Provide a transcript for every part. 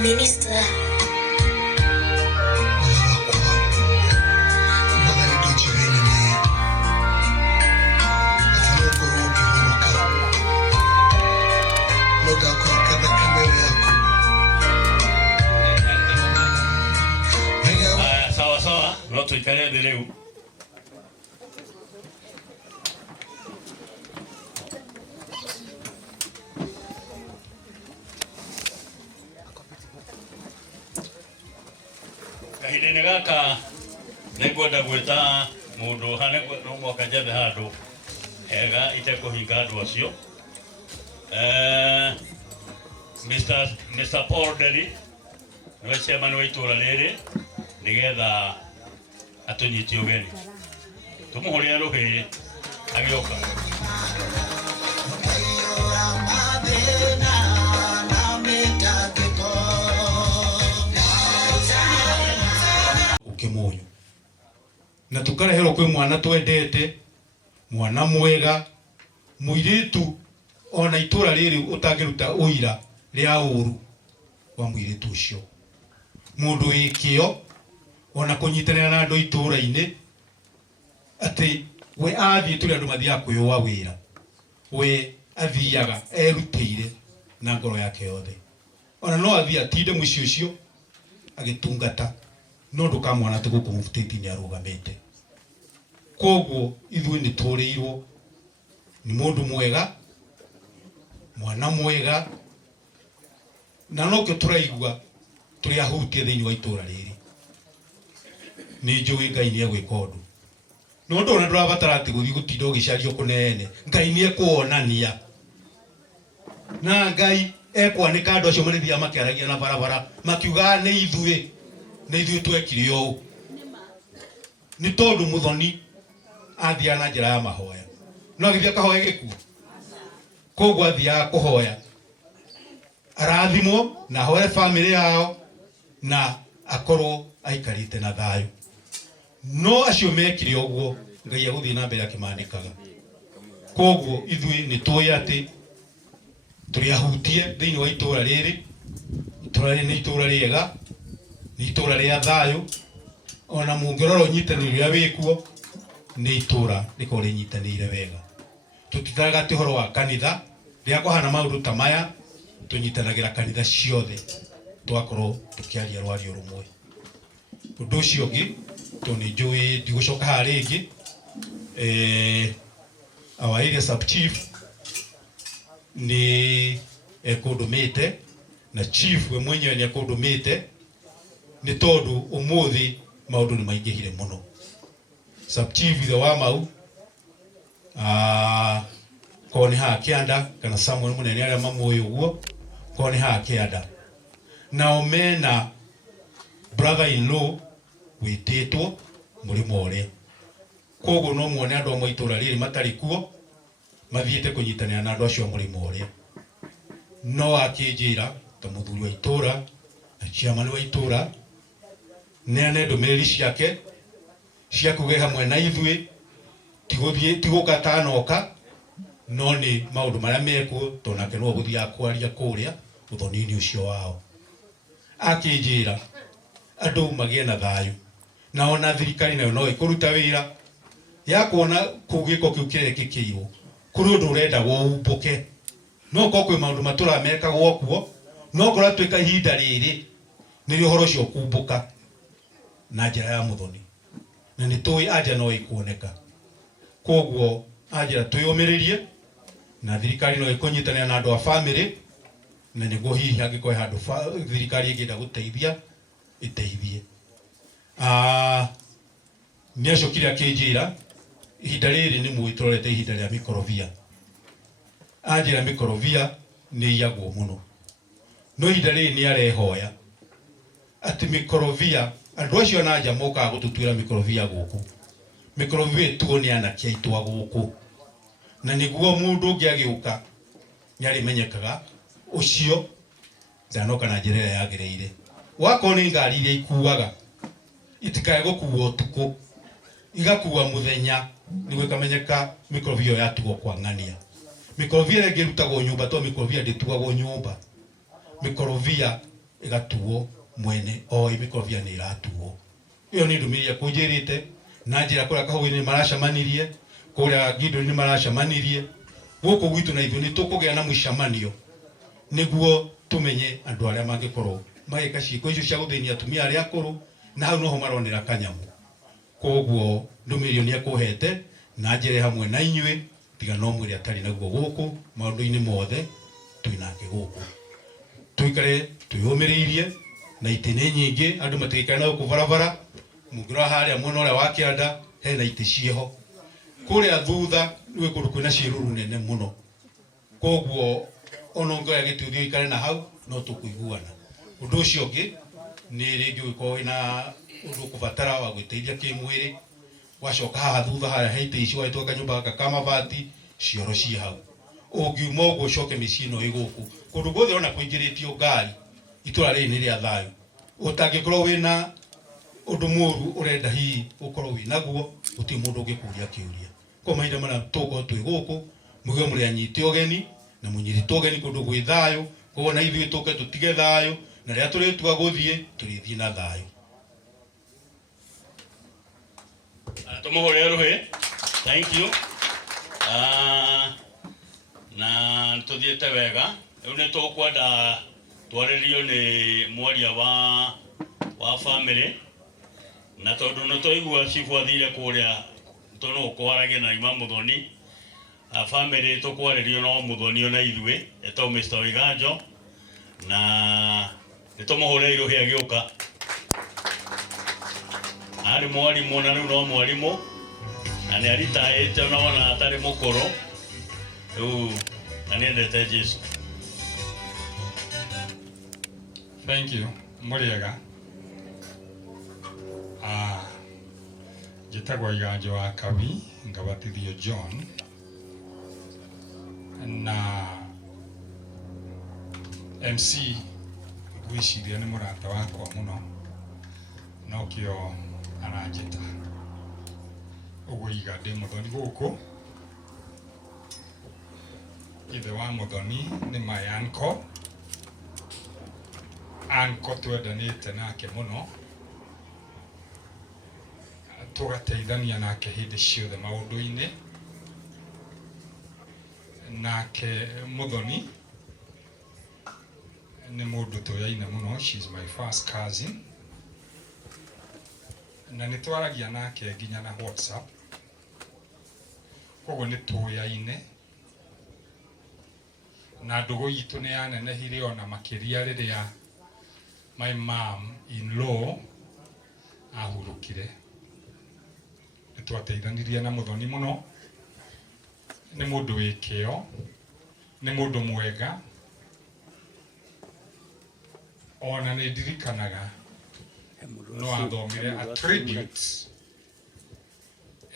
minister. Sawa, loto ikale de leo. Kahinde gaka negwenda gweta mundu hane no mwaka njathe handu hega itekuhinga andu acio. Mr. Paul Derry no chairman wa itura riri nigetha atunyiti ugeni tumuhoria ruhi agioka ukimunyu na tukarehero kwi mwana twendete mwana mwega muiritu ona itura riri utangiruta uira ria uru wa muiritu ucio mundu wikio ona kunyitanira na andu itura-ini ati we athie turi andu mathia kwiywa wira we athiaga erutire na ngoro yake yothe ona no athia tinde muci ucio agitungata no ndukamwana ati guku mufutiti ni arugamite koguo ithui ni turirwo ni mundu mwega mwana mwega na no ke turaigua turi ahutie thiini wa itura riri ni njugi Ngai ni egwika undu no ndu na ndurabatara ati guthii gutinda ugicario kunene Ngai ni ekuonania na Ngai ekwanika andu acio marithia makiaragia na barabara makiuga ni ithui twekire uu ni tondu muthoni athia na njira ya mahoya no agithia kahoya gikuo koguo athia kuhoya arathimwo na hoye family yao na akorwo aikarite na thayu no acio mekire uguo Ngai aguthii na mbere akimandikaga koguo ithui ni tuya ati turi ahutie thiini wa itura riri ni itura riega ni itura ria thayu ona mungirora unyitaniri ria wikuo ni itura riko rinyitanire wega tutitaraga ti horo wa kanitha ria kuhana maundu ta maya tunyitanagira kanitha ciothe twakorwo tukiaria rwario rumwe undu ucio ngi tuni njui ndigucoka ha ringi our area sub chief ni ekundumite na chief we mwenyewe ni ekundumite ni tondu umuthi maundu ni maingihire muno sub chief the wa mau koni ha kianda kana Samuel munene aria mamuyo uguo koni ha kianda na omena brother in law wititwo murimo ore koguo no muone andu amwe itura riri matari kuo mathiete kunyitanira na andu acio murimo ore no akinjira ta muthuri wa itura na chairman wa itura nene ndumiriri ciake cia kuge hamwe na ithui tiguka tanoka no ni maundu maria mekuo tonake no guthia kwaria kuria uthonini ucio wao akinjira andu magie na thayu na ona thirikari nayo no ikuruta wira ya kuona kugiko kiu kirekikiirwo kuri undu urenda guumbuke no ko kwi maundu matura meka gwokuo no kora twika ihinda riri ni uhoro cio kumbuka na njira ya muthoni na ni tui aja no ikuoneka koguo ajira tuyumiririe na thirikari no ikunyitanira na andu a family na niguo hihi angikoe handu thirikari ingenda guteithia iteithie ni acokire akinjira ihinda riri ni muitorete ihinda ria mikorobia anjira mikorobia ni yagwo muno no ihinda riri ni arehoya ati mikorobia andu acio na nja moka gututwira mikorobia guku mikorobia tuoni anakia itwa guku na niguo mundu ungi agiuka nyari menyekaga ucio ndanoka na njira yagireire wakoni ngari iria ikuaga itikae gukuwa utuku igakuwa muthenya niguo ikamenyeka mikorobia yatugo kwa ng'ania mikorobia ringi rutagwo nyumba to mikorobia nditugagwo nyumba mikorobia igatuo mwene o imikorobia ni iratuo. Iyo ni ndumiria kunjirite na njira kuria Kahũgũ-inĩ maracamanirie, kuria Gideon maracamanirie, guku gwitu na ithuĩ ni tukugia na mũcemanio niguo tumenye andu aria mangikorwo magika ciiko icio cia guthinia atumia aria akuru, na hau noho maronera kanyamu. Koguo ndumirio ni akuhete na njire hamwe na inyuĩ, tiga no mwĩrĩ atari naguo guku maundu-inĩ mothe twinake guku. Tuikare twĩyũmĩrĩirie na itĩ nĩ nyingĩ, andũ matigĩikare na gũkũ barabara. Mũngĩrora harĩa mwena ũrĩa wa kĩanda hena itĩ ciĩho, kũrĩa thutha nĩ kũndũ kwĩna ciĩruru nene mũno. Koguo ona ũngĩoya gĩtĩ ũthiĩ ũikare na hau no tũkũiguana. Ũndũ ũcio ũngĩ nĩ rĩngĩ ũngĩkorwo wĩna ũndũ ũkũbatara wa gwĩteithia kĩmwĩrĩ, wacoka haha thutha harĩa he itĩ ici wahĩtũka kanyũmba gaka ka mabati, cioro ciĩ hau. Ũngiuma ũguo ũcoke mĩciĩ ĩno ĩ gũkũ, kũndũ guothe ona kũingĩrĩtio ngari, itũra rĩrĩ nĩ rĩa thayũ. Ũtangĩkorwo wĩna ũndũ mũru ũrenda hihi ũkorwo wĩnaguo, gũtirĩ mũndũ ũngĩkũria kĩũria. Kwa mahinda marĩa tũgũkorwo twĩ gũkũ, muge mũrĩ anyite ũgeni na mũnyitĩtwo ũgeni kũndũ gwĩ thayũ, koguo na ithuĩ tũke tũtige thayũ, na rĩrĩa tũrĩtua gũthiĩ tũrĩthiĩ na thayũ. Tumuhũre rũhĩ. Thank you. Na tuthiĩte wega. Rĩu nĩ tũkwenda twarĩrio nĩ mwaria wa family, na tondũ nĩ twaigua cibu athire kũrĩa tũno kwaragia na Ima Muthoni, family tũkwarĩrio no Muthoni ona ithuĩ etwo Mr. Wĩganjo, na nĩ tũmũhũre rũhĩ agĩũka. Arĩ mwarimũ na rĩu no mwarimũ, na nĩ aritaĩte ona wona atarĩ mũkũrũ rĩu, na nĩ endete Jesũ. Thank you. Mũrĩega. Njĩtagwo Wĩganjo wa Kabi, ngabatithio John, na MC gwĩciria nĩ mũrata wakwa mũno, no kĩo aranjĩta. Ũguo iga ndĩ Mũthoni gũkũ. Ithe wa Mũthoni nĩ my uncle. Uncle twendanĩte nake mũno, tũgateithania nake hĩndĩ ciothe maũndũ-inĩ. Nake Mũthoni nĩ mũndũ tũyaine mũno, she's my first cousin, na nĩ twaragia nake nginya na WhatsApp, koguo nĩ tũyaine, na ndũgũ itũ nĩ yanenehire ona makĩria rĩrĩa my mom-in-law ahurũkire. Nĩ twateithanirie na Mũthoni mũno. Nĩ mũndũ wĩ kĩo, nĩ mũndũ mwega, ona nĩ ndirikanaga no athomire a tribute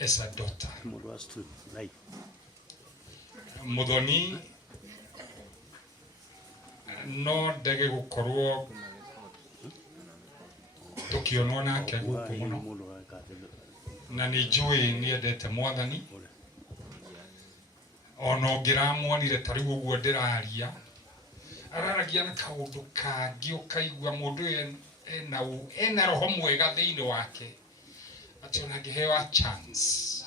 as a daughter. Mũthoni no ndege gũkorwo tukionwo nake gũkũ mũno, na nĩ njũĩ nĩ endete Mwathani. Ona ũngĩramuonire ta rĩu ũguo ndĩraria, araragia na kaũndũ kangĩ ũkaigua mũndũ ũyũ ena roho mwega thĩinĩ wake, atĩ ona angĩheo chance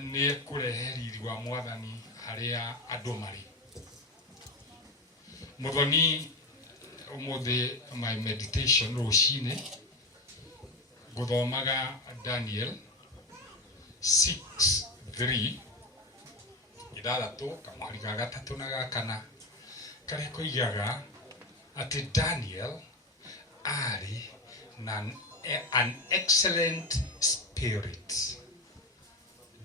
nĩ ekũrehe riri wa Mwathani harĩa andũ marĩ. Mũthoni ũmũthĩ my meditation rũcinĩ ngũthomaga Daniel 6:3, ithathatũ kamũhari ga gatatũ na ga kana, karĩa koigaga atĩ Daniel arĩ na an excellent spirit.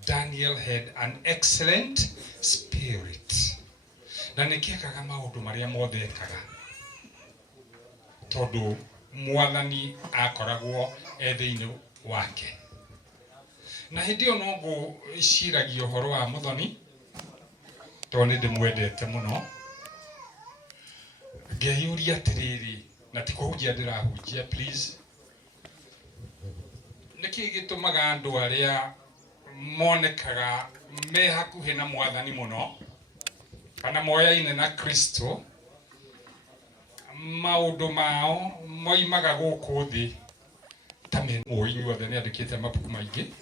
Daniel had an excellent spirit. Na nĩkĩekaga maũndũ marĩa mothe ekaga tondũ Mwathani akoragwo thĩinĩ wake. Na hĩndĩ ĩyo no ngũciragia ũhoro wa Mũthoni tondũ nĩ ndĩmwendete mũno. Ngeyũria atĩrĩrĩ, na ti kũhunjia ndĩrahunjia please, nĩkĩ gĩtũmaga andũ arĩa monekaga me hakuhĩ na Mwathani mũno kana moyaine na Kristo maundu mao moimaga guku thi tame muinyuothe ni andikite mabuku maingi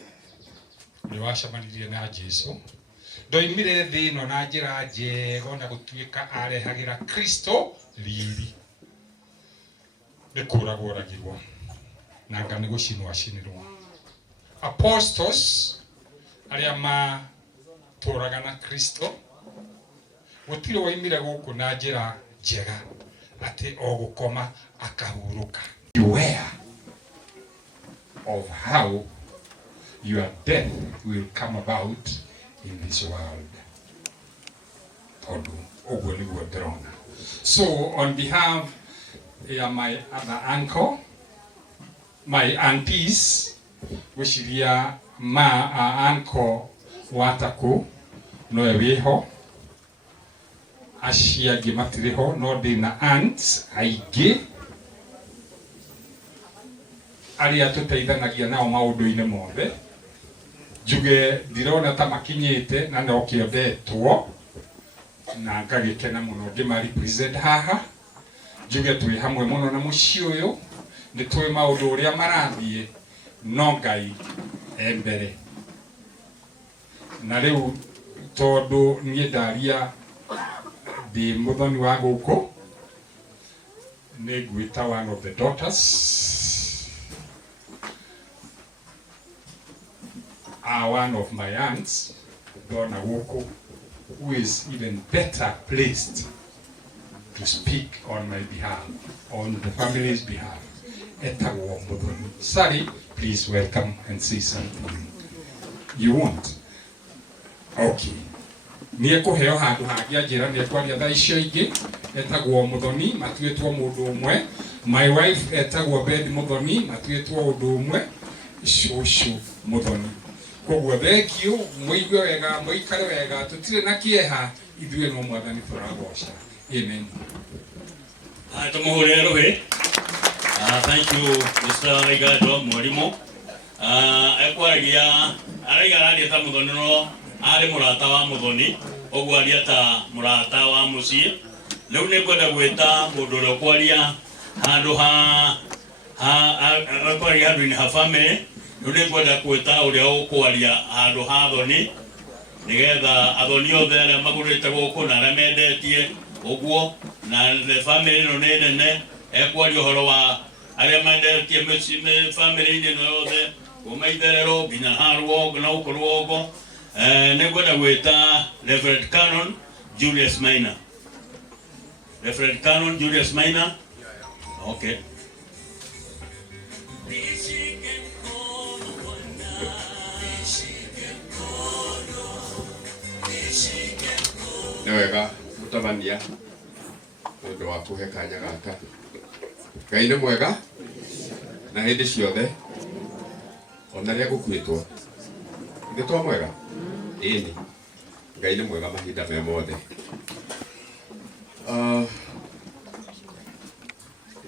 ni wacemanirie na Jesu ndoimire thi ino na njira njega na gutuika arehagira Kristo riri ni kuragwo ragirwo na ngani gucinwa cinirwo apostles aria matũraga na Kristo gutire waimire guku na njira njega ati o gukoma akahuruka. Beware of how your death will come about in this world. So on behalf of my other uncle, my aunties, wishiria uncle wataku noe wiho aciangi matiriho no ndina aunts aingĩ aria tũteithanagia nao maũndũ-inĩ mothe njuge ndirona ta makinyĩte na no kĩondetwo na ngagĩkena mũno ngĩma-represent haha njuge twĩ hamwe mũno na mũciĩ ũyũ nĩ tũĩ maũndũ ũrĩa marathiĩ no Ngai e mbere na rĩu tondũ niĩ ndaria ndi muthoni wa guku ni ngwĩta one of the daughters one of my aunts ndona guku who is even better placed to speak on my behalf, on the family's behalf. Etagwo Muthoni. Sari, please welcome and say something you want. Okay. Niä kå heo handå hangä anjä nä ekwaria thaa icio ingä etagwo Muthoni matuĩtwo mũndũ ũmwe. My wife etagwo Beth Muthoni matuĩtwo ũndũ ũmwe. Cũcũ Muthoni. Koguo thengio mũigue wega mũikare wega tũtirĩ na kĩeha ithuĩ no Mwathani tũragoca. Amen. Tũmũhũrĩre rũhĩ. Thank you Mr. Waigado mwarimũ. Ekwaragia araria ta Muthoni no ari murata wa Muthoni ogwo aria ta murata wa muciĩ riu nĩ ngwenda gwĩta mũndũ ũrĩa kwaria handũ kwaria handũ-inĩ ha family riu nĩ ngwenda gwĩta ũrĩa ũkwaria handũ ha athoni nĩgetha athoni othe arĩa magũrĩte gũkũ na arĩa mendetie ũguo na family ĩno nĩ nene ekwaria ũhoro wa arĩa mendetie family-inĩ ĩno yothe kuma itherero nginya ha rũgongo na gũkũ rũgongo. Nĩngwenda gwĩta Reverend Canon Julius Maina. Reverend Canon Julius Maina. Okay. Nĩ wega mũtabania nĩũndũ wa kũhe kanya gaka. Ngai nĩ mwega na hĩndĩ ciothe ona rĩrĩa gũkuĩtwo nĩ twa mwega. Ĩni Ngai nĩ mwega mahinda me mothe.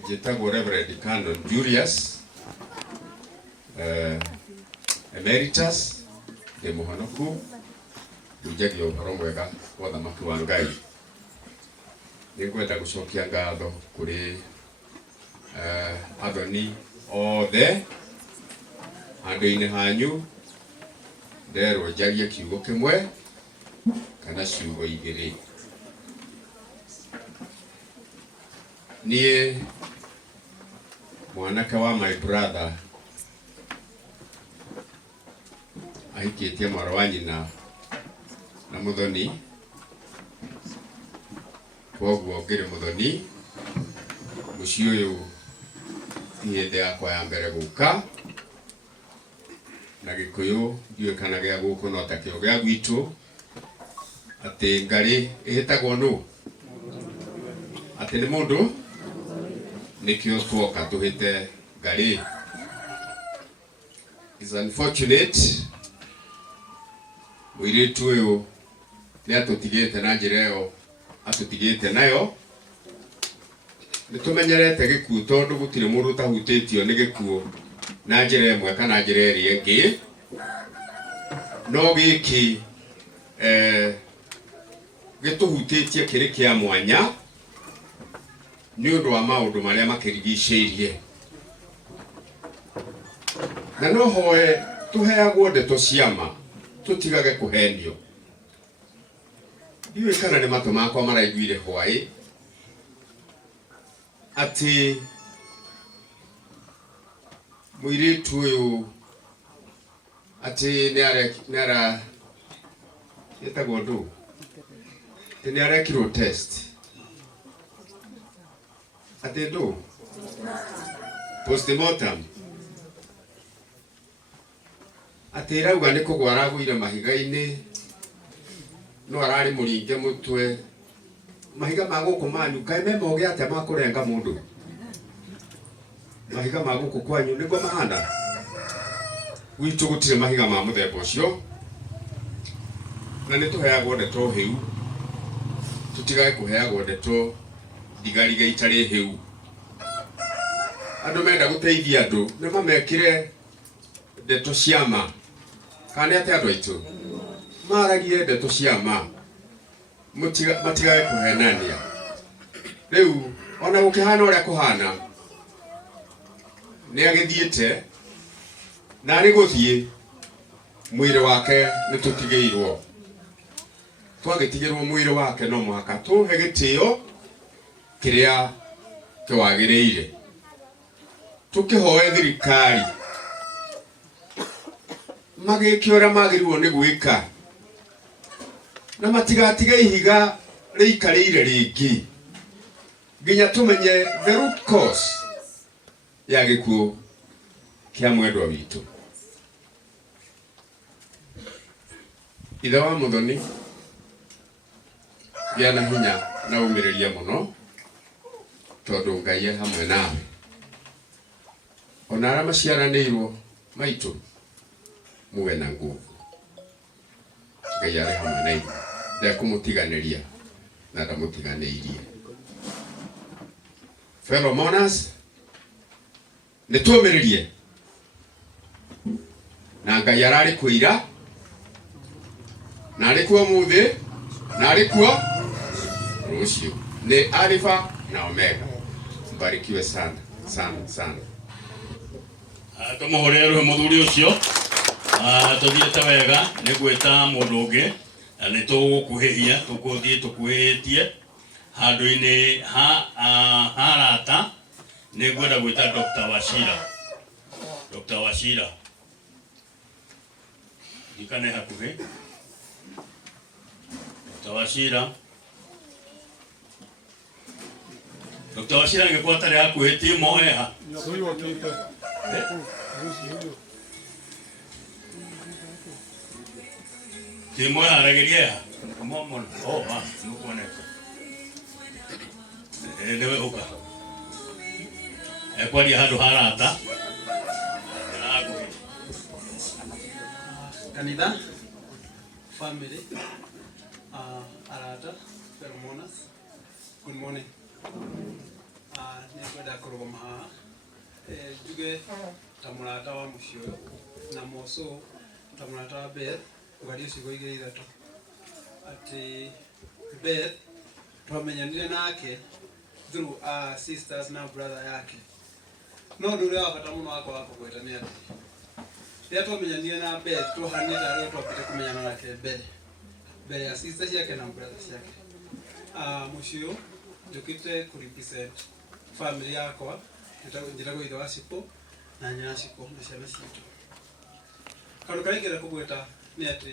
Njĩtagwo Reverend Canon Julius Emeritus ndĩ mũhonoku njagia ũhoro mwega wa ũthamaki wa Ngai. Nĩ ngwenda gũcokia ngatho kũrĩ athoni othe handũ-inĩ hanyu nderwo njarie kiugo kĩmwe kana ciugo igĩrĩ. Niĩ mwanake wa my brother ahikĩtie mwarĩ wa nyina na Muthoni koguo ngĩrĩ Muthoni mũciĩ ũyũ ti hĩndĩ yakwa ya mbere gũka na Gĩkũyũ ndiũĩ kana gĩa gũkũ no ta kĩo gĩa gwitũ atĩ ngarĩ ĩhĩtagwo nũ atĩ nĩ mũndũ nĩkĩo twoka tũhĩte ngarĩ. It's unfortunate mũirĩtu ũyũ nĩ atũtigĩte na njĩra ĩyo atũtigĩte nayo. Nĩ tũmenyerete gĩkuũ tondũ gũtirĩ mũndũ ũtahutĩtio nĩ gĩkuũ na njĩra ĩmwe kana njĩra ĩrĩa ĩngĩ. No gĩkĩ gĩtũhutĩtie kĩrĩ kĩa mwanya nĩ ũndũ wa maũndũ marĩa makĩrigicĩirie. Na no hoe tũheagwo ndeto cia ma, tũtigage kũhenio. Ndiũĩ kana nĩ matũ makwa maraiguire hwaĩ atĩ mũirĩtu ũyũ atĩ nĩara yetagwo ndũ atĩ nĩarekirwo test atĩ ndũ postmortem atĩ rauga nĩ kũgwa aragũire mahiga-inĩ, no ararĩ mũringe mũtwe. Mahiga ma gũkũ manyu kaĩ me moge atĩa ma kũrenga mũndũ? Mahiga ma gũkũ kwanyu nĩguo mahana? Gwitũ gũtirĩ mahiga ma mũthemba ũcio, na nĩ tũheagwo ndeto hĩu, tũtigage kũheagwo ndeto ndigarige itarĩ hĩu. Andũ menda gũteithia andũ nĩ mamekĩre ndeto cia ma. Kana atĩ andũ aitũ maragie ndeto cia ma, matigage kũhenania. Rĩu ona gũkĩhana ũrĩa kũhana, nĩ agĩthiĩte na arĩ gũthiĩ mwĩrĩ wake nĩ tũtigĩirwo. Twagĩtigĩrwo mwĩrĩ wake no mũhaka tũhe gĩtĩo kĩrĩa kĩwagĩrĩire. Tũkĩhoe thirikari magĩke ũrĩa magĩrĩirwo nĩ gwĩka, na matigatige ihiga rĩikarĩire rĩngĩ, nginya tũmenye the root cause ya gĩkuũ kĩa mwendwa witũ. Ithe wa Mũthoni, gĩa na hinya na umĩrĩria mũno, tondũ Ngai e hamwe nawe. Ona arĩa maciaranĩirwo maitũ muwe na nguvu. Ngai arĩ hamwe na inyuĩ, ndekũmũtiganĩria na ndamũtiganĩirie. Fellow mourners, nĩ tũmĩrĩrie na Ngai ararĩ kuo ira, na arĩ kuo ũmũthĩ, na arĩ kuo rũciũ. Nĩ Alpha na Omega. Mbarikiwe sana sana sana. Tũmũhũrĩre rũhĩ mũthuri ũcio. Tũthiĩte wega nĩ gwĩta mũndũ ũngĩ, na nĩ tũgũkuhĩhia, tũgũthiĩ tũkuhĩhĩtie handũ-inĩ ha arata. Nĩ ngwenda gwĩta Dr. Wachira. Dr. Wachira, ndikane hakuhĩ. Dr. Wachira, Dr. Wachira angĩkorwo atarĩ hakuhĩ timo eha. Timo harageria momo. Oh, nukuoneka. Ndewe uka. Kwani handũ harata. Kanitha, family, arata, fellow mourners, good morning. Nĩngwenda kũrũgama haha njuge ta mũrata wa mũciĩ ũyũ na moco ta mũrata wa Beth, ũgarie ciugo igĩrĩ ithatũ. Atĩ Beth twamenyanire nake through sisters na brother yake, no ũndũ ũrĩa wa bata mũno wakwa wa kũgweta nĩ atĩ rĩrĩa twamenyanire na Beth tũhanĩte arĩa twambĩte kũmenyana nake mbere ya sisters ciake na brother ciake. Mũciĩ ũyũ njũkĩte kũrepresent family yakwa, njĩtagwo ithe wa Cipo na nyina Cipo na ciana citũ. Kaũndũ karĩa ingĩenda kũgweta nĩ atĩ